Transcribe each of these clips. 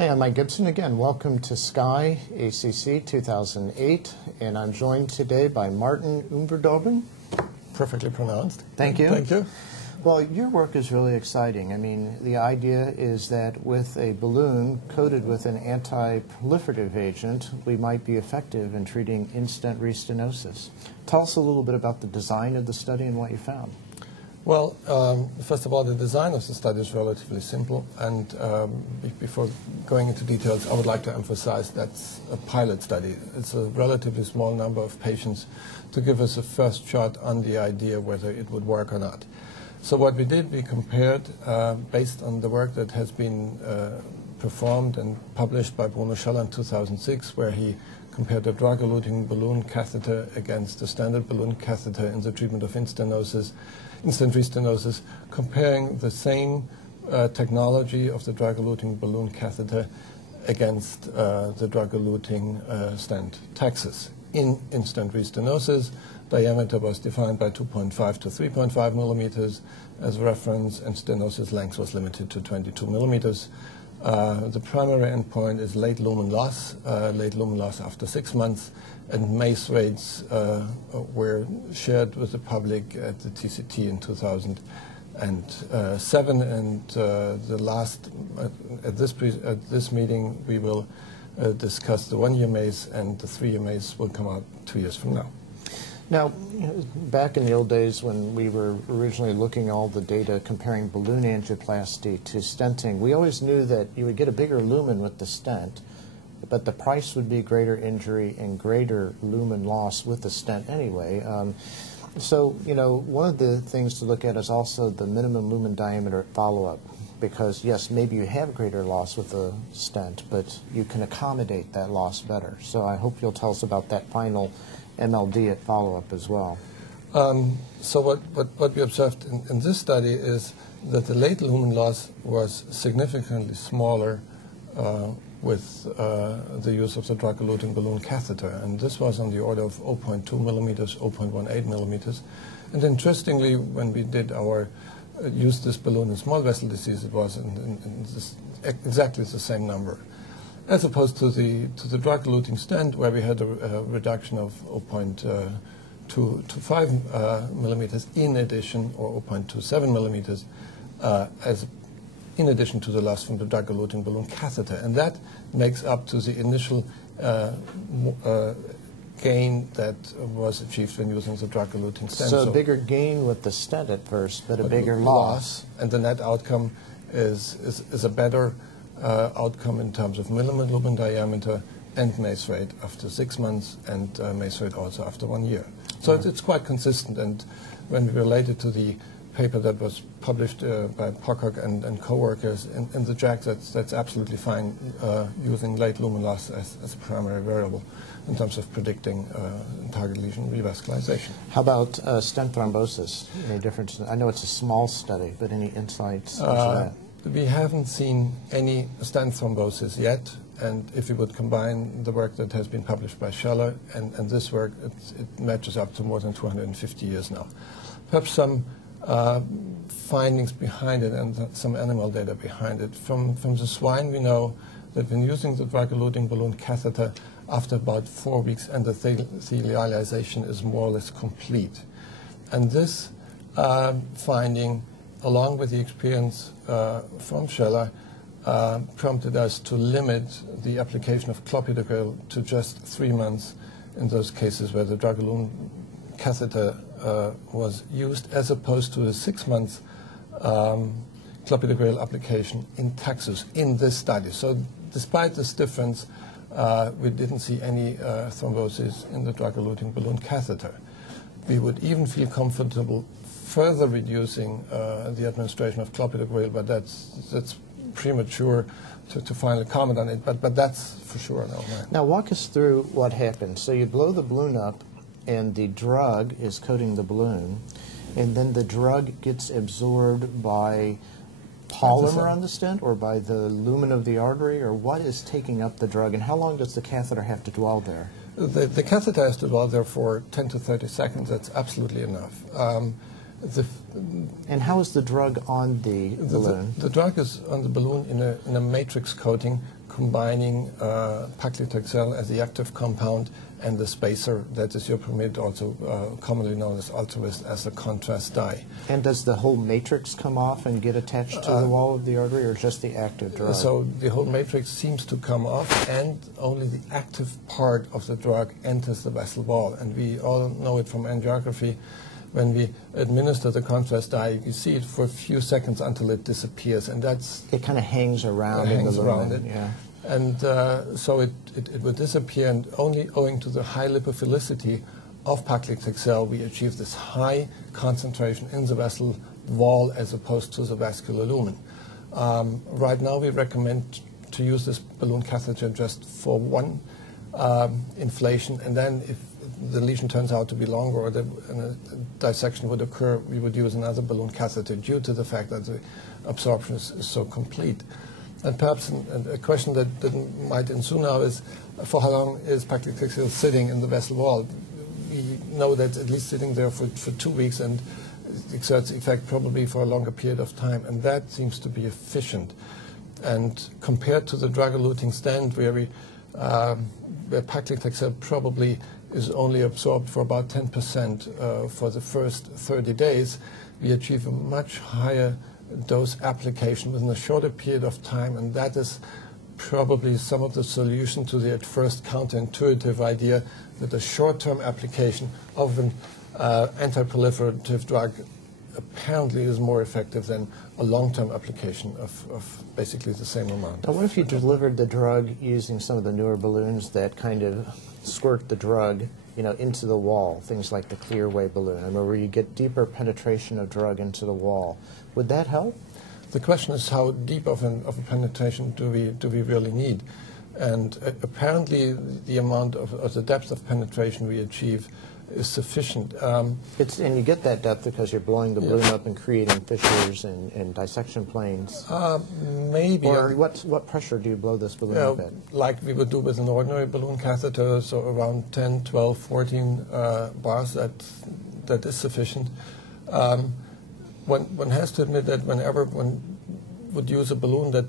Hi, I'm Mike Gibson again. Welcome to SKY ACC 2008, and I'm joined today by Martin Umberdoben. Perfectly pronounced. Thank you. Thank you. Well, your work is really exciting. I mean, the idea is that with a balloon coated with an anti-proliferative agent, we might be effective in treating in-stent restenosis. Tell us a little bit about the design of the study and what you found. Well, first of all, the design of the study is relatively simple, and before going into details, I would like to emphasize that's a pilot study. It's a relatively small number of patients to give us a first shot on the idea whether it would work or not. So what we did, we compared, based on the work that has been performed and published by Bruno Scheller in 2006, where he compared a drug-eluting balloon catheter against a standard balloon catheter in the treatment of instant restenosis, comparing the same technology of the drug-eluting balloon catheter against the drug-eluting stent Taxus. In instant restenosis, diameter was defined by 2.5 to 3.5 millimeters as reference, and stenosis length was limited to 22 millimeters. The primary endpoint is late lumen loss after 6 months, and MACE rates were shared with the public at the TCT in 2007. And at this meeting, we will discuss the 1-year MACE, and the 3-year MACE will come out 2 years from now. Now, back in the old days when we were originally looking at all the data comparing balloon angioplasty to stenting, we always knew that you would get a bigger lumen with the stent, but the price would be greater injury and greater lumen loss with the stent anyway. So, you know, one of the things to look at is also the minimum lumen diameter follow-up, because, yes, maybe you have greater loss with the stent, but you can accommodate that loss better. So I hope you'll tell us about that final MLD at follow-up as well. So what we observed in this study is that the late lumen loss was significantly smaller with the use of the drug-eluting balloon catheter, and this was on the order of 0.2 millimeters, 0.18 millimeters. And interestingly, when we did our used this balloon in small vessel disease, it was in this, exactly the same number, as opposed to the drug-eluting stent, where we had a reduction of 0.25 millimeters in addition, or 0.27 millimeters, in addition to the loss from the drug-eluting balloon catheter. And that makes up to the initial gain that was achieved when using the drug-eluting stent. So a bigger gain with the stent at first, but a bigger loss. And the net outcome is a better outcome in terms of minimum lumen diameter and MACE rate after 6 months, and MACE rate also after 1 year. So it's quite consistent, and when we relate it to the paper that was published by Pocock and co-workers in the JACC, that's absolutely fine, using late lumen loss as a primary variable in terms of predicting target lesion revascularization. How about stent thrombosis? Any difference? I know it's a small study, but any insights into that? We haven't seen any stent thrombosis yet, and if we would combine the work that has been published by Scheller and this work, it matches up to more than 250 years now. Perhaps some findings behind it and some animal data behind it. From the swine, we know that when using the drug-eluting balloon catheter, after about 4 weeks, endothelialization is more or less complete. And this finding, along with the experience from Scheller, prompted us to limit the application of clopidogrel to just 3 months in those cases where the drug-eluting catheter was used, as opposed to a 6-month clopidogrel application in Taxus in this study. So despite this difference, we didn't see any thrombosis in the drug-eluting balloon catheter. We would even feel comfortable further reducing the administration of clopidogrel, but that's premature to finally comment on it, but that's for sure no. Now walk us through what happened. So you blow the balloon up, and the drug is coating the balloon, and then the drug gets absorbed by polymer on the stent or by the lumen of the artery, or what is taking up the drug, and how long does the catheter have to dwell there? The catheter has to dwell there for 10 to 30 seconds. That's absolutely enough. And how is the drug on the balloon? The drug is on the balloon in a matrix coating combining paclitaxel as the active compound and the spacer, that is yoprimid, also commonly known as Ultravist, as a contrast dye. And does the whole matrix come off and get attached to the wall of the artery, or just the active drug? So the whole matrix seems to come off, and only the active part of the drug enters the vessel wall. And we all know it from angiography. When we administer the contrast dye, you see it for a few seconds until it disappears, and that's... It kind of hangs around in the lumen. Yeah. And so it would disappear, and only owing to the high lipophilicity of paclitaxel, we achieve this high concentration in the vessel wall as opposed to the vascular lumen. Right now, we recommend to use this balloon catheter just for one inflation, and then if the lesion turns out to be longer or a dissection would occur, we would use another balloon catheter due to the fact that the absorption is so complete. And perhaps a question that might ensue now is, for how long is paclitaxel sitting in the vessel wall? We know that at least sitting there for 2 weeks and exerts effect probably for a longer period of time, and that seems to be efficient. And compared to the drug-eluting stent, where paclitaxel probably is only absorbed for about 10% for the first 30 days, we achieve a much higher dose application within a shorter period of time, and that is probably some of the solution to the at first counterintuitive idea that a short-term application of an anti-proliferative drug apparently is more effective than a long-term application of basically the same amount. Now, what if you delivered the drug using some of the newer balloons that kind of squirt the drug, into the wall, things like the Clearway balloon, where you get deeper penetration of drug into the wall? Would that help? The question is, how deep of a penetration do we really need? And apparently the amount of the depth of penetration we achieve is sufficient. And you get that depth because you're blowing the balloon up and creating fissures and dissection planes. Maybe. Or what pressure do you blow this balloon up at? Like we would do with an ordinary balloon catheter, so around 10, 12, 14 bars, that is sufficient. One has to admit that whenever one would use a balloon that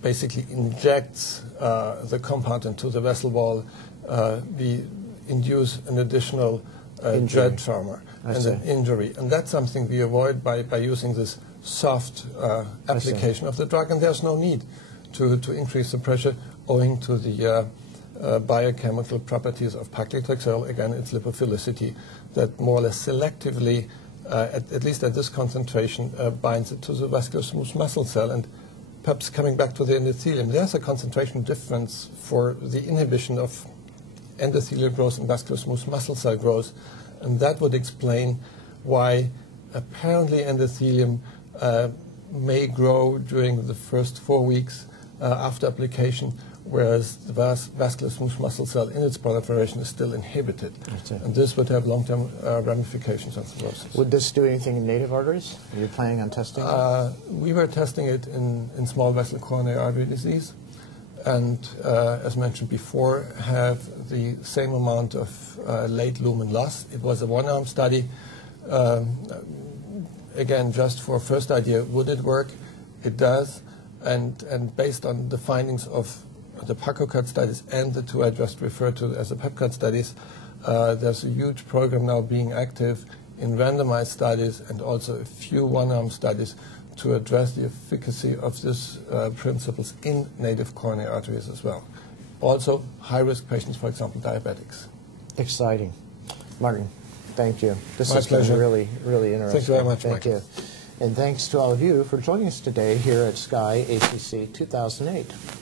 basically injects the compound into the vessel wall, we induce an additional dread trauma and an injury. And that's something we avoid by using this soft application of the drug, and there's no need to increase the pressure owing to the biochemical properties of paclitaxel. Again, its lipophilicity that more or less selectively, at least at this concentration, binds it to the vascular smooth muscle cell. And perhaps coming back to the endothelium, there's a concentration difference for the inhibition of endothelial growth and vascular smooth muscle cell growth, and that would explain why apparently endothelium may grow during the first 4 weeks after application, whereas the vascular smooth muscle cell in its proliferation is still inhibited. And this would have long-term ramifications on cirrhosis. Would this do anything in native arteries? Are you planning on testing it? We were testing it in small vessel coronary artery disease, and as mentioned before, have the same amount of late lumen loss. It was a one-arm study. Again, just for a first idea, would it work? It does, and based on the findings of the PACOCAT studies and the two I just referred to as the PEPCAT studies, there's a huge program now being active in randomized studies and also a few one-arm studies to address the efficacy of these principles in native coronary arteries as well. Also, high-risk patients, for example, diabetics. Exciting. Martin, thank you. This has been really, really interesting. Thank you very much, Thank you. And thanks to all of you for joining us today here at SCAI ACC 2008.